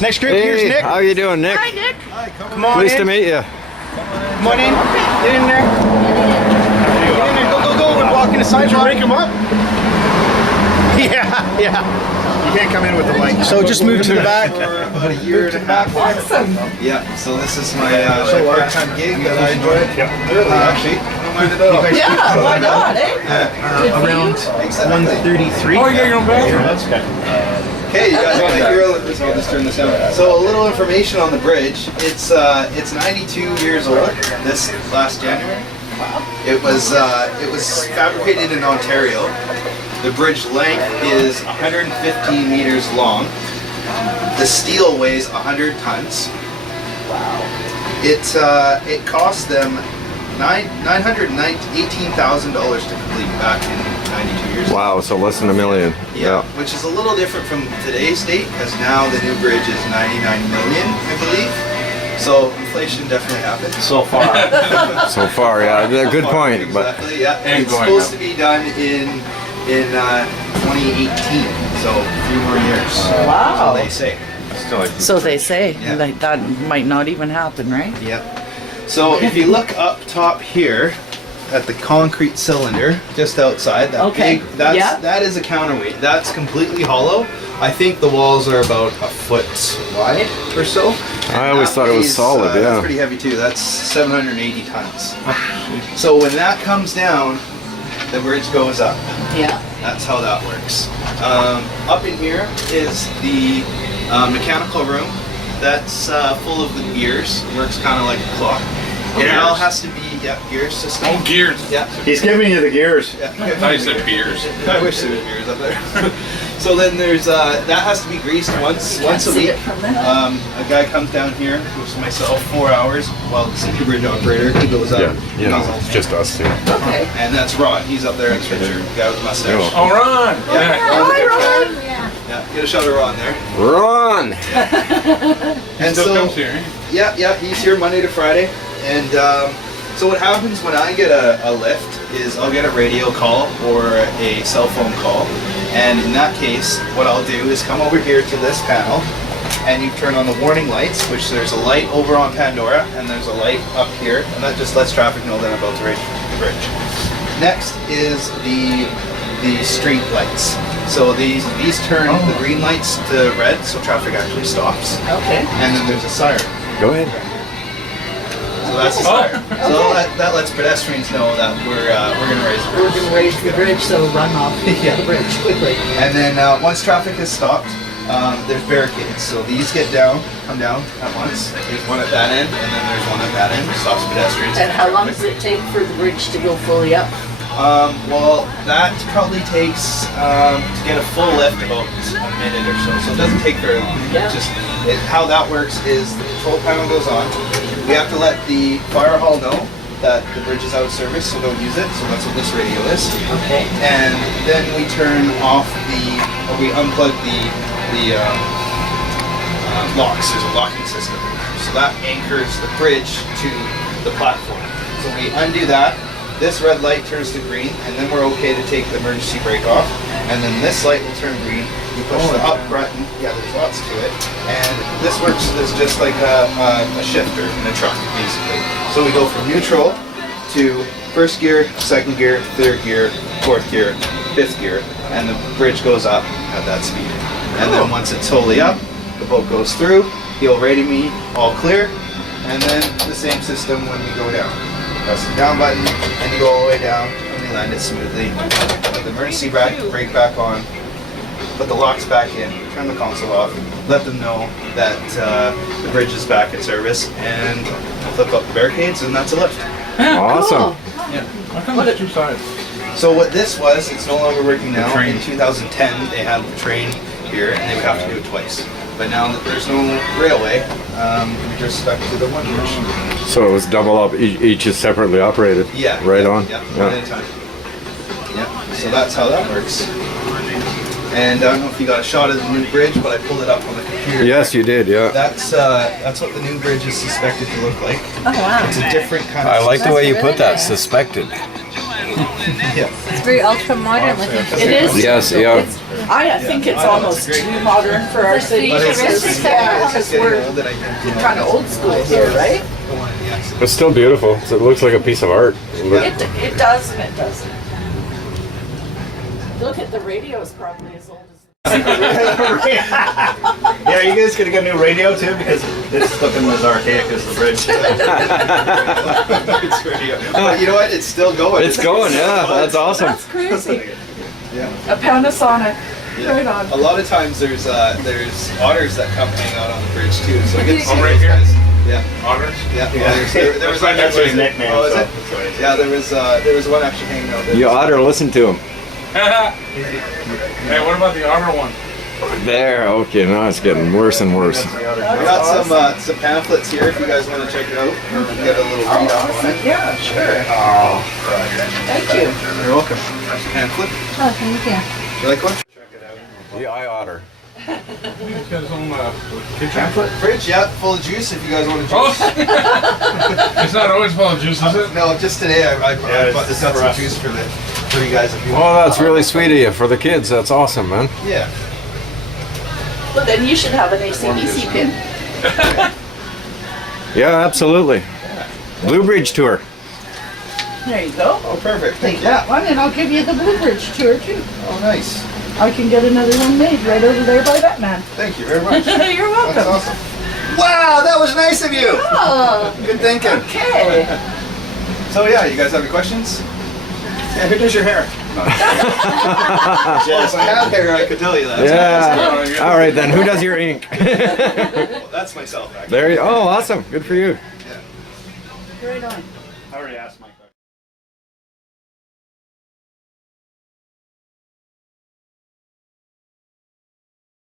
Next group, here's Nick. How you doing, Nick? Hi, Nick. Come on Pleased in. to meet you. Come on in. Get in there. Get in there. Go. We're walking the sidewalk. Break him up. Yeah. You can't come in with the light. So just move to the back. For about a year and a half. Awesome. Yeah, so this is my part-time gig that I enjoy. Really, actually. I don't mind it at all. Yeah, why not, eh? Around 1:33. Oh, you got your own bathroom? That's okay. Okay, you guys want to hear? I'll just turn this down. So a little information on the bridge. It's 92 years old. This last January. It was fabricated in Ontario. The bridge length is 115 meters long. The steel weighs 100 tons. Wow. It cost them $918,000 to complete back in 92 years. Wow, so less than $1 million. Yeah, which is a little different from today's date because now the new bridge is 99 million, I believe. So inflation definitely happened. So far. So far, yeah. Good point. But Exactly, yeah. And It's going supposed up. to be done in 2018, so a few more years. Wow. So they say. Still like So they say. Yeah. Like that might not even happen, right? Yep. So if you look up top here at the concrete cylinder just outside, that Okay, big, yeah. that is a counterweight. That's completely hollow. I think the walls are about a foot wide or so. I always That thought it was weighs, solid, That's yeah. pretty heavy too. That's 780 tons. So when that comes down, the bridge goes up. Yeah. That's how that works. Up in here is the mechanical room. That's full of the gears. It works kind of like a clock. It all has to be gear system. Oh, gears. Yeah. He's giving you the gears. Yeah. I thought you said beers. I wish there was gears up there. So then there's that has to be greased once a see week. it from there. A guy comes down here, gives myself 4 hours while the city bridge operator he goes up. you know, it's just us two. Okay. And that's Rod. He's up there in the picture. The guy with the mustache. Oh, Ron. Yeah. Hi, Ron. Yeah. Get a shot of Ron there. Run! And Still so comes here. yeah, he's here Monday to Friday. And so what happens when I get a lift is I'll get a radio call or a cell phone call. And in that case, what I'll do is come over here to this panel and you turn on the warning lights, which there's a light over on Pandora and there's a light up here, and that just lets traffic know that I'm about to raise the bridge. Next is the street lights. So these turn the green lights to red, so traffic actually stops. Okay. And then there's a siren. Go ahead. So that's a siren. So that lets pedestrians know that we're gonna raise the We're bridge. going to raise the bridge, so run off Yeah. the bridge quickly. And then once traffic is stopped, there's barricades. So these come down at once. There's one at that end, and then there's one at that end. Stops pedestrians. And how long does it take for the bridge to go fully up? Well, that probably takes to get a full lift about a minute or so. So it doesn't take very long. Yeah. How that works is the control panel goes on. We have to let the fire hall know that the bridge is out of service, so don't use it. So that's what this radio is. Okay. And then we turn off we unplug the locks. There's a locking system. So that anchors the bridge to the platform. So we undo that. This red light turns to green, and then we're okay to take the emergency brake off. And then this light will turn green. You push the up button. Yeah, there's lots to it. And this works as just like a shifter in a truck, basically. So we go from neutral to first gear, second gear, third gear, fourth gear, fifth gear, and the bridge goes up at that speed. And then once it's totally up, the boat goes through. He'll radio me all clear, and then the same system when we go down. Press the down button, and you go all the way down, and we land it smoothly. Put the emergency brake back on, put the locks back in, turn the console off, let them know that the bridge is back in service, and flip up the barricades, and that's a lift. Awesome. Yeah. How come there's two sides? So what this was, it's no longer working now. train. In 2010, they had the train here, and they would have to do it twice. But now that there's no railway, we just stuck to the one bridge. So it was double up, each is separately operated? Yeah. Right yeah, on? Yeah, one at a time. Yeah, so that's how that works. And I don't know if you got a shot of the new bridge, but I pulled it up on the computer. Yes, you did, yeah. That's what the new bridge is suspected to look like. Oh, wow. It's a different kind of I like the system. way you That's put that, really suspected. Yeah. It's very ultra modern looking. It is. Yes, yeah. I think it's almost great. too modern for our city. But it's Because- yeah, it's because getting we're old that I can kind of old school here, right? The one in the accident. It's still beautiful. It looks like a piece of art. It does and it doesn't. Look at the radio is probably as old as. Yeah, you guys gonna get a new radio too because it's looking as archaic as the bridge. It's radio. But you know what? It's still going. It's going, yeah. That's awesome. That's crazy. Yeah. A Panasonic. Yeah. Right on. A lot of times there's otters that come hang out on the bridge too, so I get to see Oh, right those here? guys. Yeah. Otters? Yeah. Otters. There was That's his nickname. Oh, is so it? that's why it's- Yeah, there was one actually hanging out there. You ought to listen to him. Hey, what about the otter one? There, okay, now it's getting worse and worse. We got some pamphlets here if you guys want to check it out and get a little read up on it. Yeah, sure. Thank you. You're welcome. Pamphlet. Oh, thank you. You like one? The eye otter. He's got his own kitchen. Pamphlet. Fridge, yeah, full of juice if you guys want to Oh, juice. it's not always full of juice, is it? No, just today I it's got just some for us. juice for you guys if you Oh, want. that's really sweet of you for the kids. That's awesome, man. Yeah. Well, then you should have an ACBC pin. Yeah, absolutely. Blue Bridge tour. There you go. Oh, perfect. Take Thank you. that one and I'll give you the Blue Bridge tour too. Oh, nice. I can get another one made right over there by that man. Thank you very much. You're welcome. That's awesome. Wow, that was nice of you. Oh, Good thinking. okay. So yeah, you guys have any questions? Yeah, who does your hair? If I had hair, I could tell you that. Yeah. All right then. Who does your ink? Well, that's myself, actually. There you. Oh, awesome. Good for you. Right on. I already asked my question.